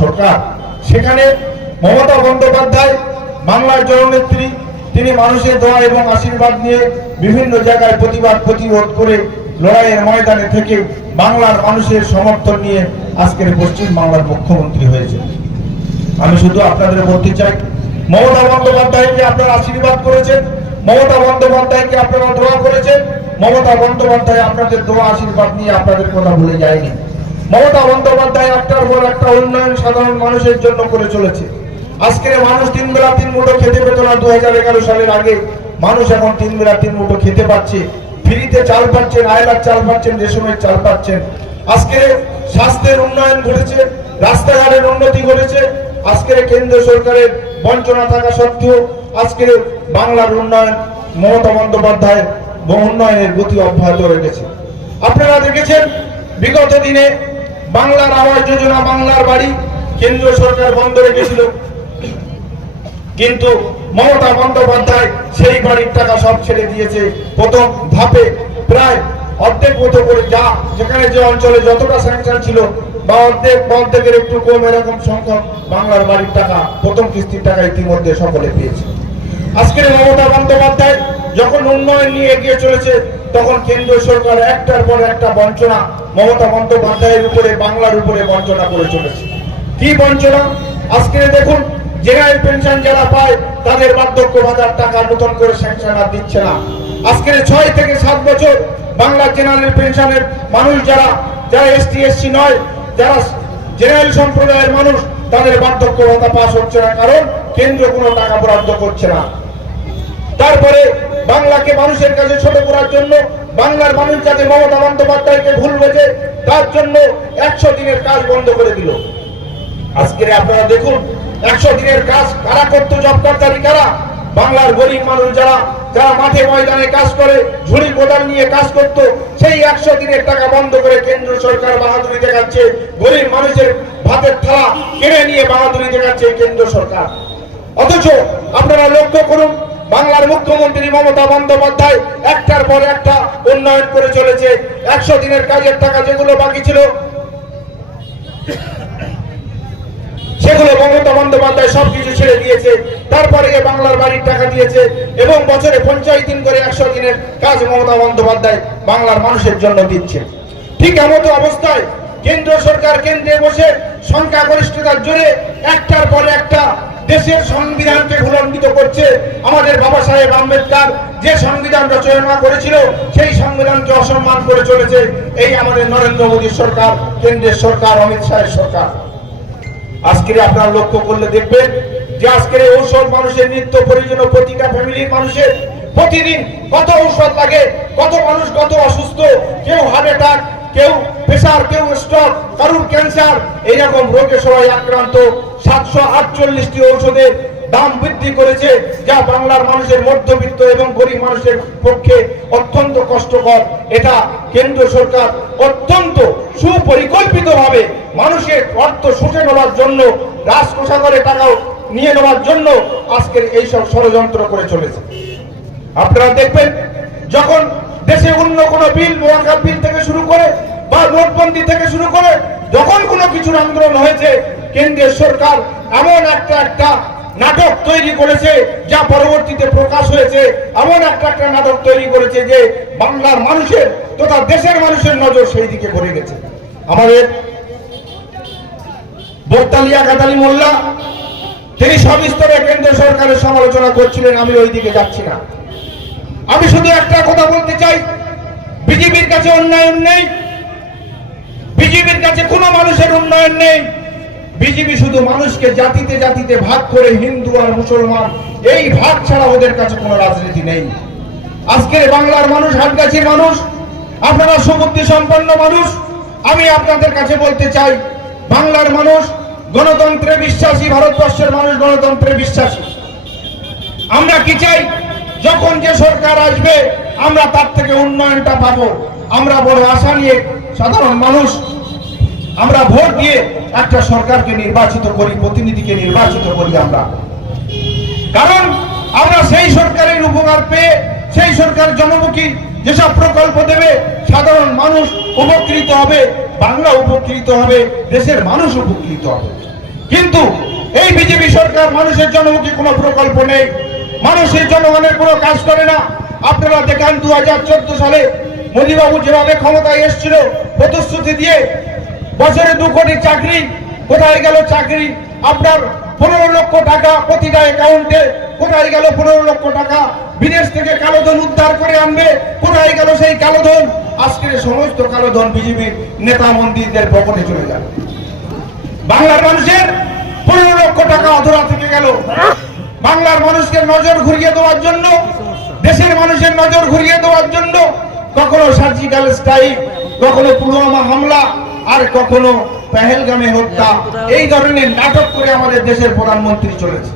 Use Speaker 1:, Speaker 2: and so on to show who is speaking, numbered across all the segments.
Speaker 1: সরকার। সেখানে মমতা বন্দ্যোপাধ্যায়, বাংলার জননেত্রী, তিনি মানুষের দোয়া এবং আশীর্বাদ নিয়ে বিভিন্ন জায়গায় প্রতিবাদ, প্রতিরোধ করে লড়াইয়ের ময়দানে থেকে বাংলার মানুষের সমর্থন নিয়ে আজকের পশ্চিম বাংলার মুখ্যমন্ত্রী হয়েছে। আমি শুধু আপনাদের বলতে চাই, মমতা বন্দ্যোপাধ্যায়কে আপনারা আশীর্বাদ করেছেন, মমতা বন্দ্যোপাধ্যায়কে আপনারা দোয়া করেছেন, মমতা বন্দ্যোপাধ্যায় আপনাদের দোয়া, আশীর্বাদ নিয়ে আপনাদের কথা ভুলে যায়নি। মমতা বন্দ্যোপাধ্যায় একটার পর একটা উন্নয়ন সাধারণ মানুষের জন্য করে চলেছে। আজকের মানুষ তিন বেলা তিন মুঠো খেতে পেত না দু সালের আগে। মানুষ এখন তিন বেলা তিন মুঠো খেতে পাচ্ছে। ফ্রিতে চাল পাচ্ছেন, আয়লার চাল পাচ্ছেন, রেশমের চাল পাচ্ছেন। আজকে স্বাস্থ্যের উন্নয়ন ঘটেছে, রাস্তাঘাটের উন্নতি ঘটেছে। আজকের কেন্দ্র সরকারের বঞ্চনা থাকা সত্ত্বেও আজকের বাংলার উন্নয়ন মমতা বন্দ্যোপাধ্যায় উন্নয়নের গতি অব্যাহত রেখেছে। আপনারা দেখেছেন, বিগত দিনে বাংলার আবাস যোজনা বাংলার বাড়ি। কেন্দ্র সরকার বন্ধ রেখেছিল। কিন্তু মমতা বন্দ্যোপাধ্যায় সেই বাড়ির টাকা সব ছেড়ে দিয়েছে। প্রথম ধাপে প্রায় অর্ধেক মতো করে যা যেখানে যে অঞ্চলে যতটা স্যাংশন ছিল বা অর্ধেক অর্ধেকের একটু কম এরকম সংখ্যক বাংলার বাড়ির টাকা প্রথম কিস্তির টাকা ইতিমধ্যে সকলে পেয়েছে। আজকের মমতা বন্দ্যোপাধ্যায় যখন উন্নয়ন নিয়ে এগিয়ে চলেছে, তখন কেন্দ্র সরকার একটার পর একটা বঞ্চনা মমতা বন্দ্যোপাধ্যায়ের উপরে, বাংলার উপরে বঞ্চনা করে চলেছে। কি বঞ্চনা? আজকে দেখুন, জেনারেল পেনশন যারা পায়, তাদের বার্ধক্য ভাতার টাকা নতুন করে স্যাংশন আর দিচ্ছে না। আজকের ছয় থেকে সাত বছর বাংলার জেনারেল পেনশনের মানুষ যারা যারা এসটি, এসসি নয়, যারা জেনারেল সম্প্রদায়ের মানুষ, তাদের বার্ধক্য ভাতা পাস হচ্ছে না, কারণ কেন্দ্র কোনো টাকা বরাদ্দ করছে না। তারপরে বাংলাকে মানুষের কাছে ছোট করার জন্য বাংলার মানুষ যাতে মমতা বন্দ্যোপাধ্যায়কে ভুল বোঝে তার জন্য একশো দিনের কাজ বন্ধ করে দিল। আজকে আপনারা দেখুন, একশো দিনের কাজ কারা করতো জব কর্তারি কারা বাংলার গরিব মানুষ যারা যারা মাঠে ময়দানে কাজ করে ঝুড়ি কোদাল নিয়ে কাজ করত, সেই একশো দিনের টাকা বন্ধ করে কেন্দ্র সরকার বাহাদুরি দেখাচ্ছে, গরিব মানুষের ভাতের থালা কেড়ে নিয়ে বাহাদুরি দেখাচ্ছে কেন্দ্র সরকার। অথচ আপনারা লক্ষ্য করুন বাংলার মুখ্যমন্ত্রী মমতা বন্দ্যোপাধ্যায় একটার পর একটা উন্নয়ন করে চলেছে। একশো দিনের কাজের টাকা যেগুলো বাকি ছিল, সেগুলো মমতা বন্দ্যোপাধ্যায় সবকিছু ছেড়ে দিয়েছে। তারপরে বাংলার বাড়ির টাকা দিয়েছে এবং বছরে পঞ্চায়েত দিন করে একশো দিনের কাজ মমতা বন্দ্যোপাধ্যায় বাংলার মানুষের জন্য দিচ্ছে। ঠিক এমতো অবস্থায় কেন্দ্র সরকার কেন্দ্রে বসে সংখ্যাগরিষ্ঠতার জোরে একটার পর একটা দেশের সংবিধানকে ভুলণ্ডিত করছে আমাদের বাবা সাহেব আম্বেদকর। যে সংবিধান রচনা করেছিল, সেই সংবিধানকে অসম্মান করে চলেছে এই আমাদের নরেন্দ্র মোদীর সরকার, কেন্দ্রের সরকার, অমিত শাহের সরকার। আজকে আপনারা লক্ষ্য করলে দেখবেন যে আজকের ঔষধ মানুষের নিত্য প্রয়োজনীয় প্রতিটা ফ্যামিলির মানুষের প্রতিদিন কত ঔষধ লাগে, কত মানুষ কত অসুস্থ, কেউ হার্ট অ্যাটাক কেউ প্রেশার কেউ স্ট্রোক কারুর ক্যান্সার এইরকম রোগে সবাই আক্রান্ত। সাতশো আটচল্লিশটি ঔষধের দাম বৃদ্ধি করেছে, যা বাংলার মানুষের মধ্যবিত্ত এবং গরিব মানুষের পক্ষে অত্যন্ত কষ্টকর। এটা কেন্দ্র সরকার অত্যন্ত সুপরিকল্পিতভাবে মানুষের অর্থ শুষে নেওয়ার জন্য, রাজকোষাগারে টাকাও নিয়ে নেওয়ার জন্য আজকের এইসব ষড়যন্ত্র করে চলেছে। আপনারা দেখবেন, যখন দেশে অন্য কোনো বিল মোয়াঙ্গার বিল থেকে শুরু করে বা নোটবন্দি থেকে শুরু করে যখন কোনো কিছুর আন্দোলন হয়েছে কেন্দ্রের সরকার এমন একটা একটা নাটক তৈরি করেছে, যা পরবর্তীতে প্রকাশ হয়েছে। এমন একটা একটা নাটক তৈরি করেছে যে বাংলার মানুষের তথা দেশের মানুষের নজর সেই দিকে পড়ে গেছে। আমাদের বর্তালিয়া কাতালি মোল্লা, তিনি সবিস্তরে কেন্দ্র সরকারের সমালোচনা করছিলেন, আমি ওই দিকে যাচ্ছি না। আমি শুধু একটা কথা বলতে চাই। বিজেপির কাছে উন্নয়ন নেই। বিজেপির কাছে কোনো মানুষের উন্নয়ন নেই। বিজেপি শুধু মানুষকে জাতিতে জাতিতে ভাগ করে হিন্দু আর মুসলমান, এই ভাগ ছাড়া ওদের কাছে কোনো রাজনীতি নেই। আজকের বাংলার মানুষ হাটগাছির মানুষ, আপনারা সুবুদ্ধি সম্পন্ন মানুষ, আমি আপনাদের কাছে বলতে চাই, বাংলার মানুষ গণতন্ত্রে বিশ্বাসী, ভারতবর্ষের মানুষ গণতন্ত্রে বিশ্বাসী। আমরা কি চাই? যখন যে সরকার আসবে, আমরা তার থেকে উন্নয়নটা পাবো। আমরা বড় আশা নিয়ে সাধারণ মানুষ, আমরা ভোট দিয়ে একটা সরকারকে নির্বাচিত করি, প্রতিনিধিকে নির্বাচিত করি আমরা। কারণ আমরা সেই সরকারের উপকার পেয়ে, সেই সরকার জনমুখী যেসব প্রকল্প দেবে, সাধারণ মানুষ উপকৃত হবে, বাংলা উপকৃত হবে, দেশের মানুষ উপকৃত হবে। কিন্তু এই বিজেপি সরকার মানুষের জনমুখী কোনো প্রকল্প নেই। মানুষের জনগণের কোনো কাজ করে না। আপনারা দেখেন দু সালে মোদীবাবু যেভাবে ক্ষমতায় এসেছিল, প্রতিশ্রুতি দিয়ে বছরে দু কোটি চাকরি, কোথায় গেল চাকরি? আপনার পনেরো লক্ষ টাকা প্রতিটা অ্যাকাউন্টে কোথায় গেল পনেরো লক্ষ টাকা? বিদেশ থেকে কালোধন উদ্ধার করে আনবে, কোথায় গেল সেই কালোধন আজকের সমস্ত কালোধন বিজেপির নেতা মন্ত্রীদের পকেটে চলে যাবে। বাংলার মানুষের পনেরো লক্ষ টাকা অধরা থেকে গেল। বাংলার মানুষকে নজর ঘুরিয়ে দেওয়ার জন্য, দেশের মানুষের নজর ঘুরিয়ে দেওয়ার জন্য কখনো সার্জিক্যাল স্ট্রাইক, কখনো পুলওয়ামা হামলা, আর কখনো পেহেলগামে হত্যা। এই ধরনের নাটক করে আমাদের দেশের প্রধানমন্ত্রী চলেছে।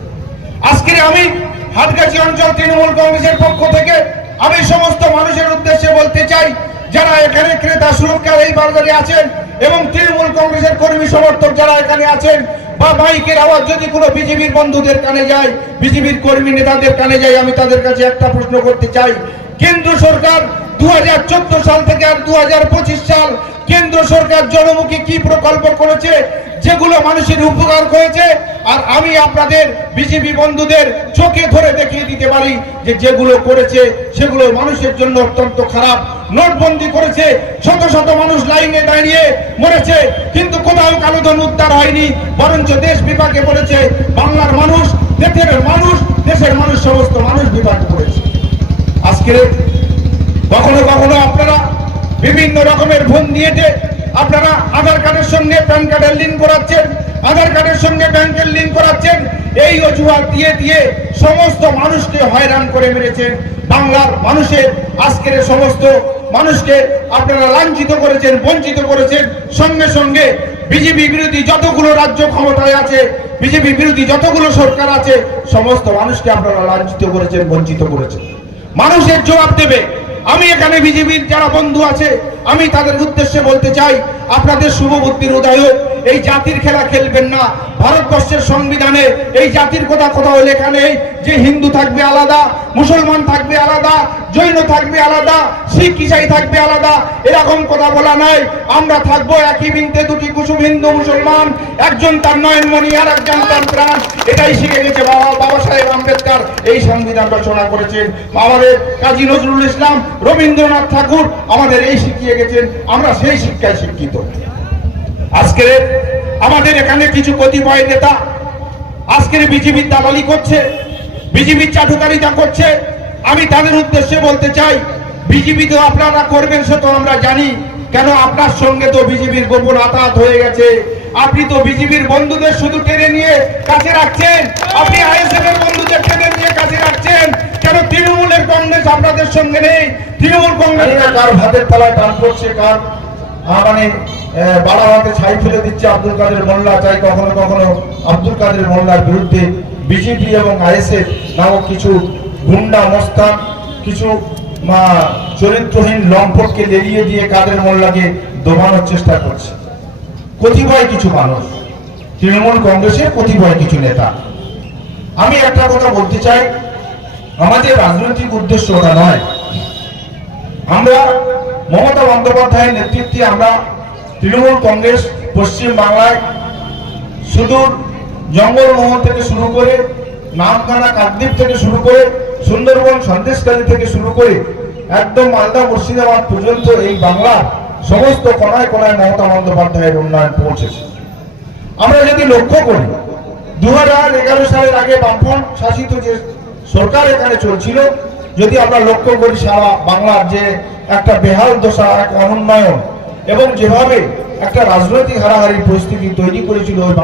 Speaker 1: আজকে আমি হাটগাছি অঞ্চল তৃণমূল কংগ্রেসের পক্ষ থেকে আমি সমস্ত মানুষের উদ্দেশ্যে বলতে চাই, যারা এখানে ক্রেতা সুরক্ষার এই বাজারে আছেন এবং তৃণমূল কংগ্রেসের কর্মী সমর্থক যারা এখানে আছেন বা মাইকের আওয়াজ যদি কোনো বিজেপির বন্ধুদের কানে যায় বিজেপির কর্মী নেতাদের কানে যায়, আমি তাদের কাছে একটা প্রশ্ন করতে চাই। কেন্দ্র সরকার দু হাজার চোদ্দ সাল থেকে আর দু হাজার পঁচিশ সাল কেন্দ্র সরকার জনমুখী কি প্রকল্প করেছে, যেগুলো মানুষের উপকার হয়েছে আর আমি আপনাদের বিজেপি বন্ধুদের চোখে ধরে দেখিয়ে দিতে পারি যে যেগুলো করেছে, সেগুলো মানুষের জন্য অত্যন্ত খারাপ। নোটবন্দি করেছে। শত শত মানুষ লাইনে দাঁড়িয়ে মরেছে। কিন্তু কোথাও কালোধন উদ্ধার হয়নি। বরঞ্চ দেশ বিপাকে পড়েছে। বাংলার মানুষ, দেশের মানুষ দেশের মানুষ, সমস্ত মানুষ বিপাকে পড়েছে। আজকে কখনো কখনো আপনারা বিভিন্ন রকমের ফোন নিয়েছে আপনারা আধার কার্ডের সঙ্গে প্যান কার্ডের লিঙ্ক করাচ্ছেন। আধার কার্ডের সঙ্গে ব্যাংকের লিঙ্ক করাচ্ছেন। এই অজুহাত দিয়ে দিয়ে সমস্ত মানুষকে হয়রান করে মেরেছেন। বাংলার মানুষের আজকের সমস্ত মানুষকে আপনারা লাঞ্ছিত করেছেন, বঞ্চিত করেছেন। সঙ্গে সঙ্গে বিজেপি বিরোধী যতগুলো রাজ্য ক্ষমতায় আছে, বিজেপি বিরোধী যতগুলো সরকার আছে, সমস্ত মানুষকে আপনারা লাঞ্ছিত করেছেন, বঞ্চিত করেছেন। মানুষের জবাব দেবে। আমি এখানে বিজেপির যারা বন্ধু আছে আমি তাদের উদ্দেশ্যে বলতে চাই, আপনাদের শুভবুদ্ধির উদয় হোক। এই জাতির খেলা খেলবেন না। ভারতবর্ষের সংবিধানে এই জাতির কথা কোথাও লেখা নেই, যে হিন্দু থাকবে আলাদা, মুসলমান থাকবে আলাদা, জৈন থাকবে আলাদা, শিখ, ইসাই থাকবে আলাদা, এরকম কথা বলা নাই। আমরা থাকব একই বিনতে দুটি কুসুম হিন্দু, মুসলমান, একজন তার নয়নমণি আর একজন তার প্রাণ। এটাই শিখে গেছে বাবা বাবা সাহেব আম্বেদকর। এই সংবিধান রচনা করেছেন। আমাদের কাজী নজরুল ইসলাম, রবীন্দ্রনাথ ঠাকুর আমাদের এই শিখিয়ে গেছেন আমরা সেই শিক্ষায় শিক্ষিত। আজকের আমাদের এখানে কিছু কতিপয় নেতা আজকের বিজেপির দালালি করছে, বিজেপির চাটুকারিতা করছে। আমি তাদের উদ্দেশ্যে বলতে চাই, বিজেপি তো আপনারা করবেন, সে তো আমরা জানি। কেন আপনার সঙ্গে তো বিজেপির গোপন আতাত হয়ে গেছে? আপনি তো বিজেপির বন্ধুদের শুধু টেনে নিয়ে কাছে রাখছেন। আপনি আইএসএফ এর বন্ধুদের টেনে নিয়ে কাছে রাখছেন। কেন তৃণমূলের কংগ্রেস আপনাদের সঙ্গে নেই? কার ভাতের তলায় মানে চরিত্রহীন লম্পটকে লেলিয়ে দিয়ে কাদের মোল্লাকে দমানোর চেষ্টা করছে। কতিপয় কিছু মানুষ, তৃণমূল কংগ্রেসের কতিপয় কিছু নেতা। আমি একটা কথা বলতে চাই, আমাদের রাজনৈতিক উদ্দেশ্য ওটা নয়। আমরা মমতা বন্দ্যোপাধ্যায়ের নেতৃত্বে আমরা তৃণমূল কংগ্রেস, পশ্চিম বাংলায় সুদূর জঙ্গলমহল থেকে শুরু করে নামখানা কাকদ্বীপ থেকে শুরু করে সুন্দরবন সন্দেশকারী থেকে শুরু করে একদম মালদা, মুর্শিদাবাদ পর্যন্ত এই বাংলার সমস্ত কোনায় কণায় মমতা বন্দ্যোপাধ্যায়ের উন্নয়ন পৌঁছেছে। আমরা যদি লক্ষ্য করি দু হাজার এগারো সালের আগে বামফ্রন্ট শাসিত যে সরকার এখানে চলছিল যদি আমরা লক্ষ্য করি সারা বাংলার যে একটা বেহাল দশা, এক অনুন্নয়ন এবং যেভাবে একটা রাজনৈতিক হারাহারি পরিস্থিতি তৈরি করেছিল